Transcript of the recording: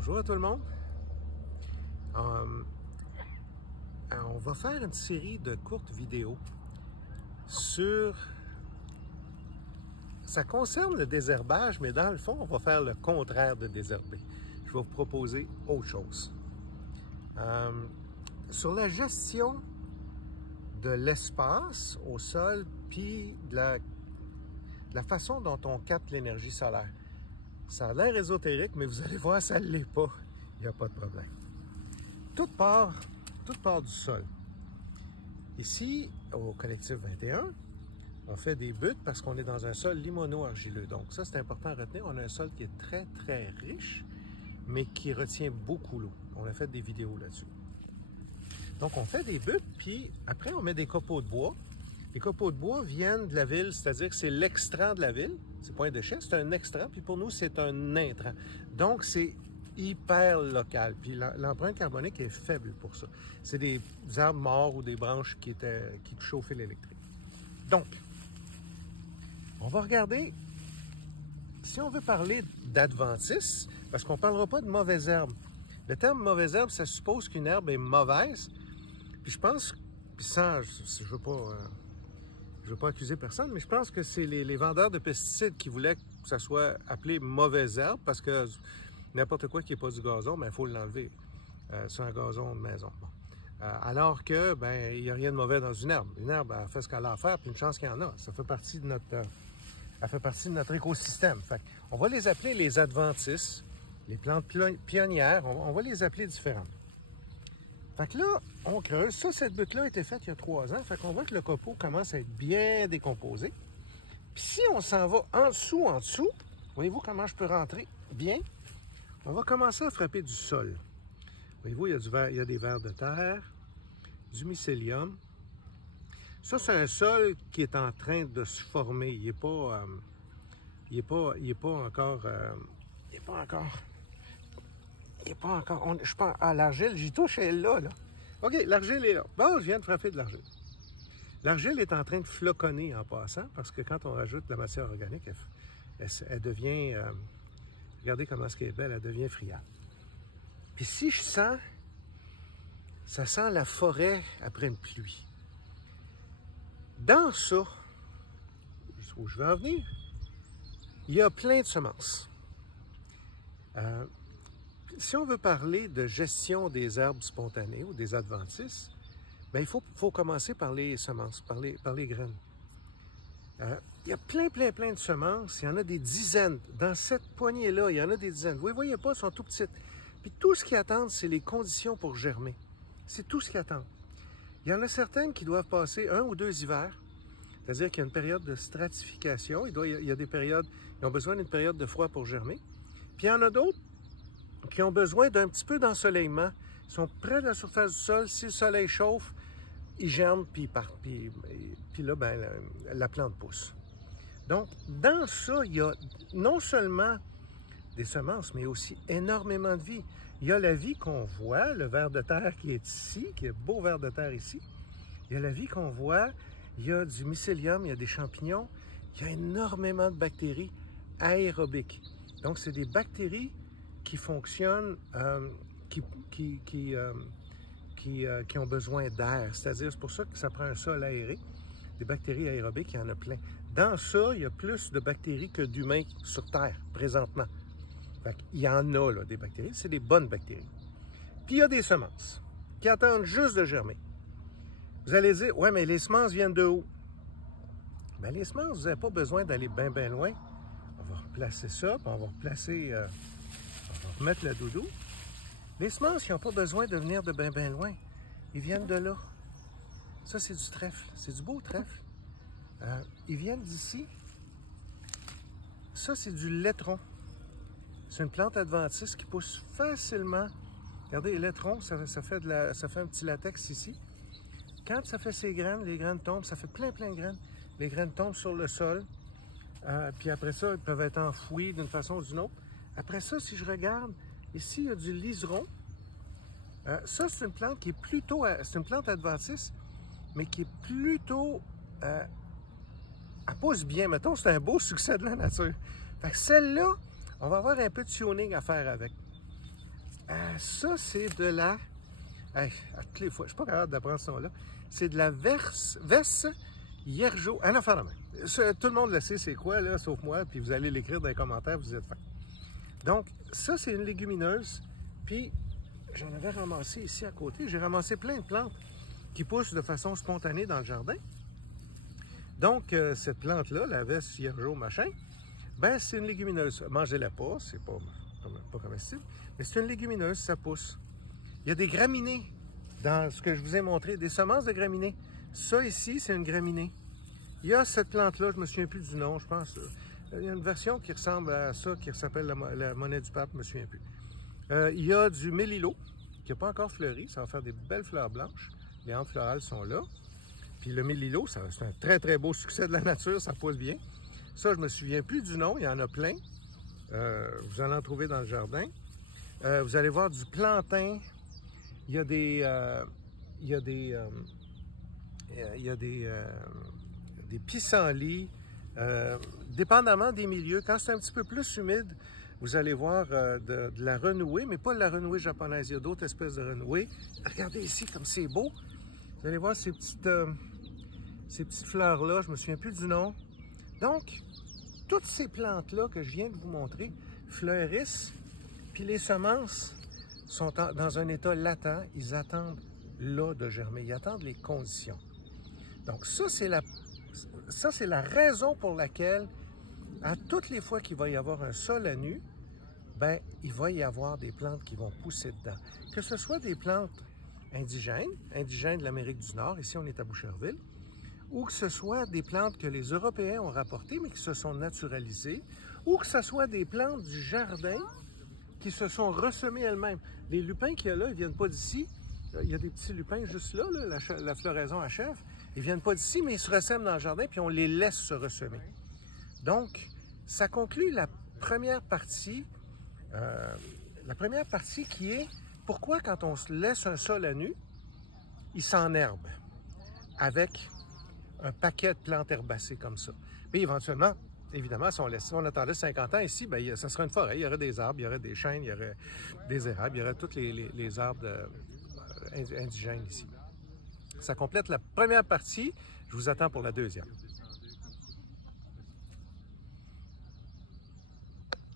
Bonjour à tout le monde. On va faire une série de courtes vidéos sur... Ça concerne le désherbage, mais dans le fond, on va faire le contraire de désherber. Je vais vous proposer autre chose. Sur la gestion de l'espace au sol, puis de la façon dont on capte l'énergie solaire. Ça a l'air ésotérique, mais vous allez voir, ça ne l'est pas. Il n'y a pas de problème. Tout part du sol. Ici, au Collectif 21, on fait des buttes parce qu'on est dans un sol limono-argileux. Donc ça, c'est important à retenir. On a un sol qui est très, très riche, mais qui retient beaucoup l'eau. On a fait des vidéos là-dessus. Donc on fait des buttes, puis après, on met des copeaux de bois. Les copeaux de bois viennent de la ville, c'est-à-dire que c'est l'extrant de la ville. C'est pas un déchet, c'est un extrant, puis pour nous, c'est un intrant. Donc, c'est hyper local, puis l'empreinte carbonique est faible pour ça. C'est des arbres morts ou des branches qui chauffaient l'électrique. Donc, on va regarder, si on veut parler d'adventice, parce qu'on ne parlera pas de mauvaise herbe. Le terme mauvaise herbe, ça suppose qu'une herbe est mauvaise, puis je pense, puis sans, je veux pas accuser personne, mais je pense que c'est les vendeurs de pesticides qui voulaient que ça soit appelé mauvaise herbe parce que n'importe quoi qui n'est pas du gazon, il faut l'enlever sur un gazon de maison. Bon. Alors que, il n'y a rien de mauvais dans une herbe. Une herbe, elle fait ce qu'elle a à faire, puis une chance qu'il y en a. Ça fait partie de notre écosystème. Fait on va les appeler les adventices, les plantes pionnières, on va les appeler différemment. Fait que là, on creuse. Ça, cette butte-là a été faite il y a 3 ans. Fait qu'on voit que le copeau commence à être bien décomposé. Puis si on s'en va en dessous, voyez-vous comment je peux rentrer bien? On va commencer à frapper du sol. Voyez-vous, il y a des vers de terre, du mycélium. Ça, c'est un sol qui est en train de se former. Il n'est pas encore... je pense à l'argile, j'y touche, elle est là. OK, l'argile est là. Bon, je viens de frapper de l'argile. L'argile est en train de floconner en passant, parce que quand on rajoute de la matière organique, elle devient, regardez comment elle est belle, elle devient friable. Puis si je sens, ça sent la forêt après une pluie. Dans ça, où je vais en venir, il y a plein de semences. Si on veut parler de gestion des herbes spontanées ou des adventices, il faut commencer par les semences, par les graines. Il y a plein de semences, il y en a des dizaines. Dans cette poignée-là, il y en a des dizaines. Vous ne les voyez pas, elles sont tout petites. Puis tout ce qu'ils attendent, c'est les conditions pour germer. C'est tout ce qu'ils attendent. Il y en a certaines qui doivent passer 1 ou 2 hivers, c'est-à-dire qu'il y a une période de stratification. Il y a des périodes, ils ont besoin d'une période de froid pour germer. Puis il y en a d'autres qui ont besoin d'un petit peu d'ensoleillement. Ils sont près de la surface du sol. Si le soleil chauffe, ils germent, puis ils partent. Puis là, la plante pousse. Donc, dans ça, il y a non seulement des semences, mais aussi énormément de vie. Il y a la vie qu'on voit, le ver de terre qui est ici, qui est beau ver de terre ici. Il y a la vie qu'on voit, il y a du mycélium, il y a des champignons. Il y a énormément de bactéries aérobiques. Donc, c'est des bactéries qui fonctionnent, qui ont besoin d'air. C'est-à-dire, c'est pour ça que ça prend un sol aéré. Des bactéries aérobiques, il y en a plein. Dans ça, il y a plus de bactéries que d'humains sur Terre, présentement. Fait il y en a, là, des bactéries. C'est des bonnes bactéries. Puis, il y a des semences qui attendent juste de germer. Vous allez dire, ouais, mais les semences viennent de où? Les semences, vous n'avez pas besoin d'aller bien loin. On va replacer ça, puis on va replacer... on va remettre le doudou. Les semences, ils n'ont pas besoin de venir de bien loin. Ils viennent de là. Ça, c'est du trèfle. C'est du beau trèfle. Ils viennent d'ici. Ça, c'est du laitron. C'est une plante adventice qui pousse facilement. Regardez, le laitron, ça fait un petit latex ici. Quand ça fait ses graines, les graines tombent. Ça fait plein de graines. Les graines tombent sur le sol. Puis après ça, elles peuvent être enfouies d'une façon ou d'une autre. Après ça, si je regarde, ici, il y a du liseron. Ça, c'est une plante qui est plutôt... c'est une plante adventice, mais qui est plutôt... elle pousse bien. Mettons, c'est un beau succès de la nature. Fait que celle-là, on va avoir un peu de tuning à faire avec. Ça, c'est de la... Hey, à toutes les fois, je ne suis pas capable d'apprendre ce nom-là. C'est de la Vesse Hiergeau. Ah non, tout le monde le sait, c'est quoi, là, sauf moi, puis vous allez l'écrire dans les commentaires, vous êtes fin. Donc, ça, c'est une légumineuse. Puis, j'en avais ramassé ici à côté. J'ai ramassé plein de plantes qui poussent de façon spontanée dans le jardin. Donc, cette plante-là, la Vesse Hiergeau machin, ben c'est une légumineuse. Mangez-la pas, c'est pas comestible, mais c'est une légumineuse, ça pousse. Il y a des graminées dans ce que je vous ai montré, des semences de graminées. Ça ici, c'est une graminée. Il y a cette plante-là, je ne me souviens plus du nom, je pense. Il y a une version qui ressemble à ça, qui s'appelle la monnaie du pape, je ne me souviens plus. Il y a du mélilo, qui n'a pas encore fleuri, ça va faire des belles fleurs blanches. Les hantes florales sont là. Puis le mélilo, c'est un très très beau succès de la nature, ça pousse bien. Ça, je ne me souviens plus du nom, il y en a plein. Vous allez en trouver dans le jardin. Vous allez voir du plantain. Il y a des pissenlits. Dépendamment des milieux, quand c'est un petit peu plus humide, vous allez voir de la renouée, mais pas de la renouée japonaise. Il y a d'autres espèces de renouée. Regardez ici comme c'est beau. Vous allez voir ces petites fleurs-là, je ne me souviens plus du nom. Donc, toutes ces plantes-là que je viens de vous montrer fleurissent, puis les semences sont dans un état latent. Ils attendent là de germer, ils attendent les conditions. Donc, ça, c'est la raison pour laquelle, à toutes les fois qu'il va y avoir un sol à nu, ben, il va y avoir des plantes qui vont pousser dedans. Que ce soit des plantes indigènes de l'Amérique du Nord, ici on est à Boucherville, ou que ce soit des plantes que les Européens ont rapportées, mais qui se sont naturalisées, ou que ce soit des plantes du jardin qui se sont ressemées elles-mêmes. Les lupins qu'il y a là, ils ne viennent pas d'ici. Il y a des petits lupins juste là, la floraison achève. Ils ne viennent pas d'ici, mais ils se ressèment dans le jardin, puis on les laisse se ressemer. Donc, ça conclut la première partie qui est pourquoi quand on se laisse un sol à nu, il s'enherbe avec un paquet de plantes herbacées comme ça. Puis éventuellement, évidemment, si on attendait 50 ans ici, bien, ça serait une forêt. Il y aurait des arbres, il y aurait des chênes, il y aurait des érables, il y aurait tous les arbres indigènes ici. Ça complète la première partie. Je vous attends pour la deuxième.